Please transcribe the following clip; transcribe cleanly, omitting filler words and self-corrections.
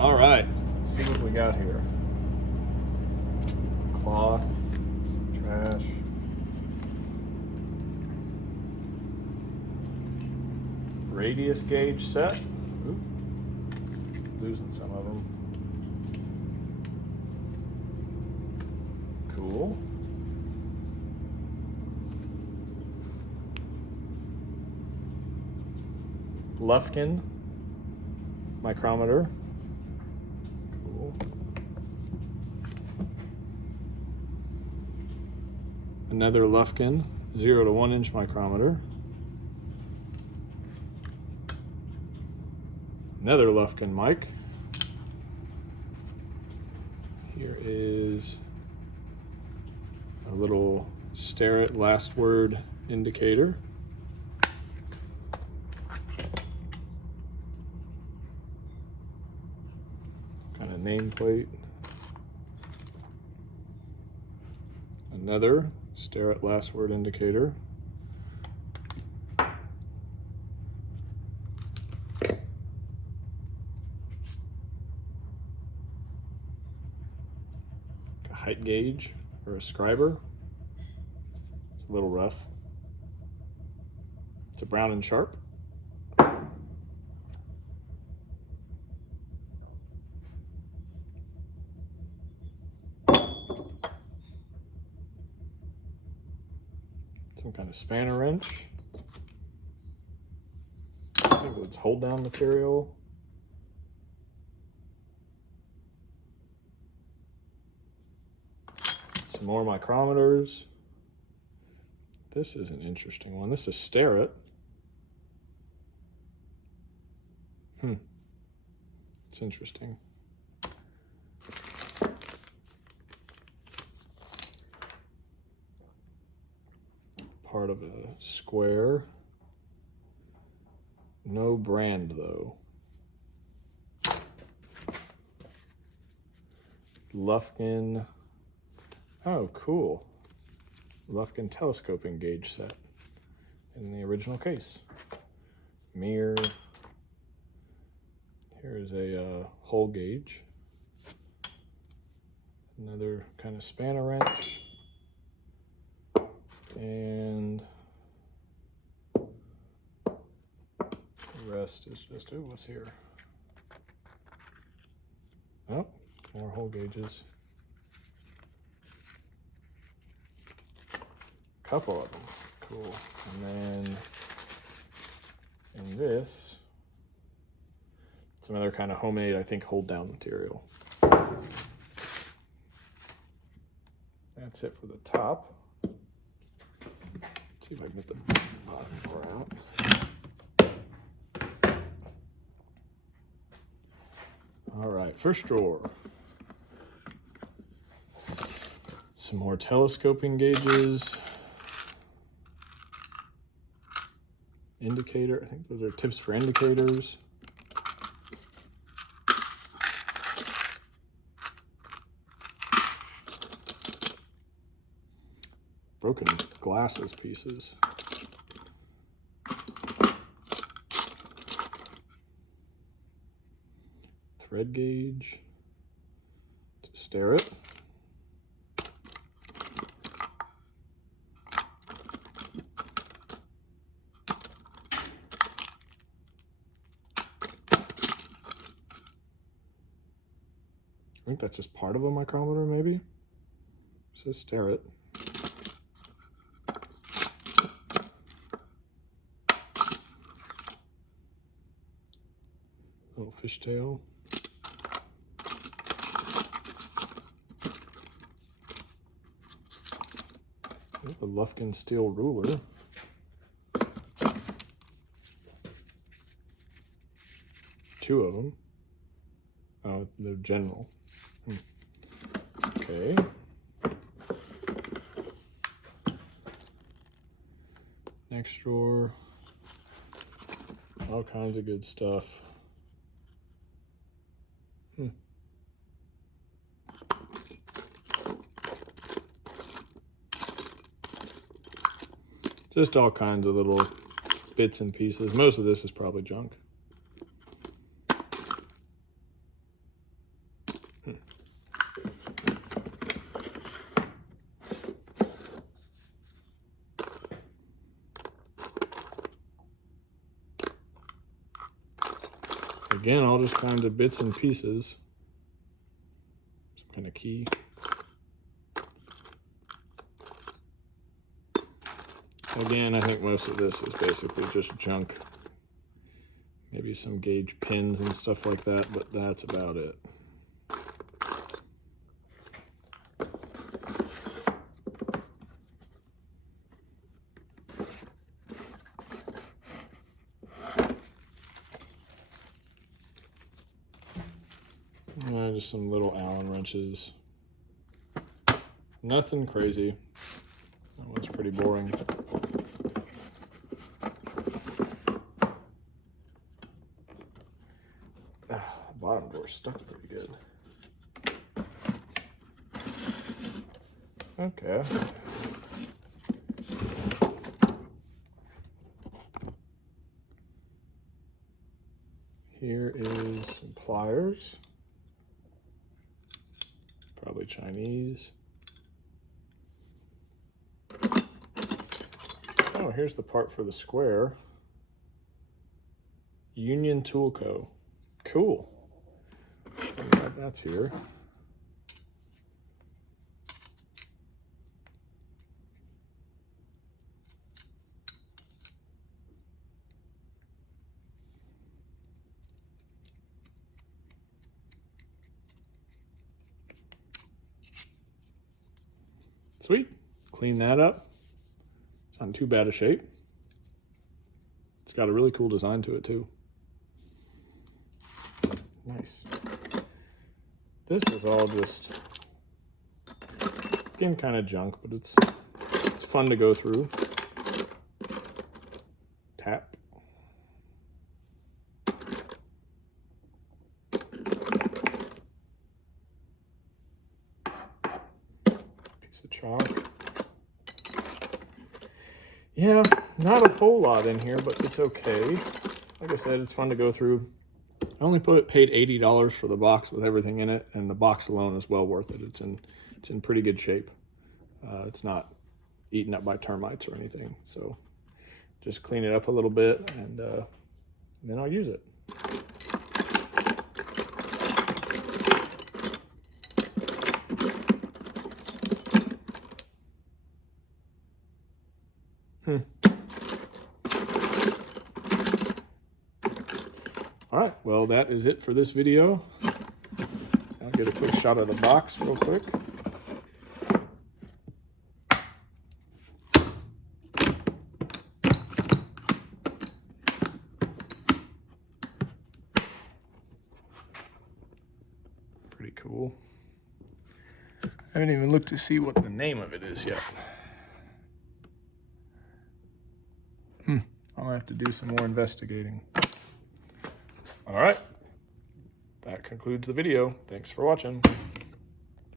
All right, let's see what we got here. Cloth, trash. Radius gauge set. Ooh, losing some of them. Cool. Lufkin micrometer. Cool. Another Lufkin 0 to 1 inch micrometer. Another Lufkin mic. Here is a little stare at last word indicator. Kind of nameplate. Another stare at last word indicator. A height gauge or a scriber. It's a little rough. It's a Brown and Sharp. Some kind of spanner wrench. I think it's hold down material. Some more micrometers. This is an interesting one. This is Starrett. It's interesting. Part of a square. No brand though. Lufkin. Oh, cool. Lufkin telescoping gauge set in the original case. Mirror. Here is a hole gauge. Another kind of spanner wrench. And the rest is just, ooh, what's here? Oh, more hole gauges. Couple of them, cool. And then in this, some other kind of homemade, I think, hold down material. That's it for the top. Let's see if I can get the bottom part out. All right, first drawer. Some more telescoping gauges. Indicator, I think those are tips for indicators. Broken glasses pieces. Thread gauge to stare it. I think that's just part of a micrometer, maybe. It says stare it. Little fishtail. A Lufkin steel ruler. Two of them. Oh, they're general. Okay. Next drawer. All kinds of good stuff. Just all kinds of little bits and pieces. Most of this is probably junk. Again, all just kinds of bits and pieces. Some kind of key. Again, I think most of this is basically just junk. Maybe some gauge pins and stuff like that, but that's about it. Just some little Allen wrenches. Nothing crazy. That was pretty boring. The bottom door stuck pretty good. Okay. Here is some pliers. Probably Chinese. Oh, here's the part for the square. Union Tool Co. Cool. That's here. Sweet. Clean that up. It's not in too bad a shape. It's got a really cool design to it too. Nice. This is all just, again, kind of junk, but it's fun to go through. Tap. Piece of chalk. Yeah, not a whole lot in here, but it's okay. Like I said, it's fun to go through. I only paid $80 for the box with everything in it, and the box alone is well worth it. It's in pretty good shape. It's not eaten up by termites or anything. So just clean it up a little bit, and then I'll use it. All right, well, that is it for this video. I'll get a quick shot of the box real quick. Pretty cool. I haven't even looked to see what the name of it is yet. I'll have to do some more investigating. All right, that concludes the video. Thanks for watching.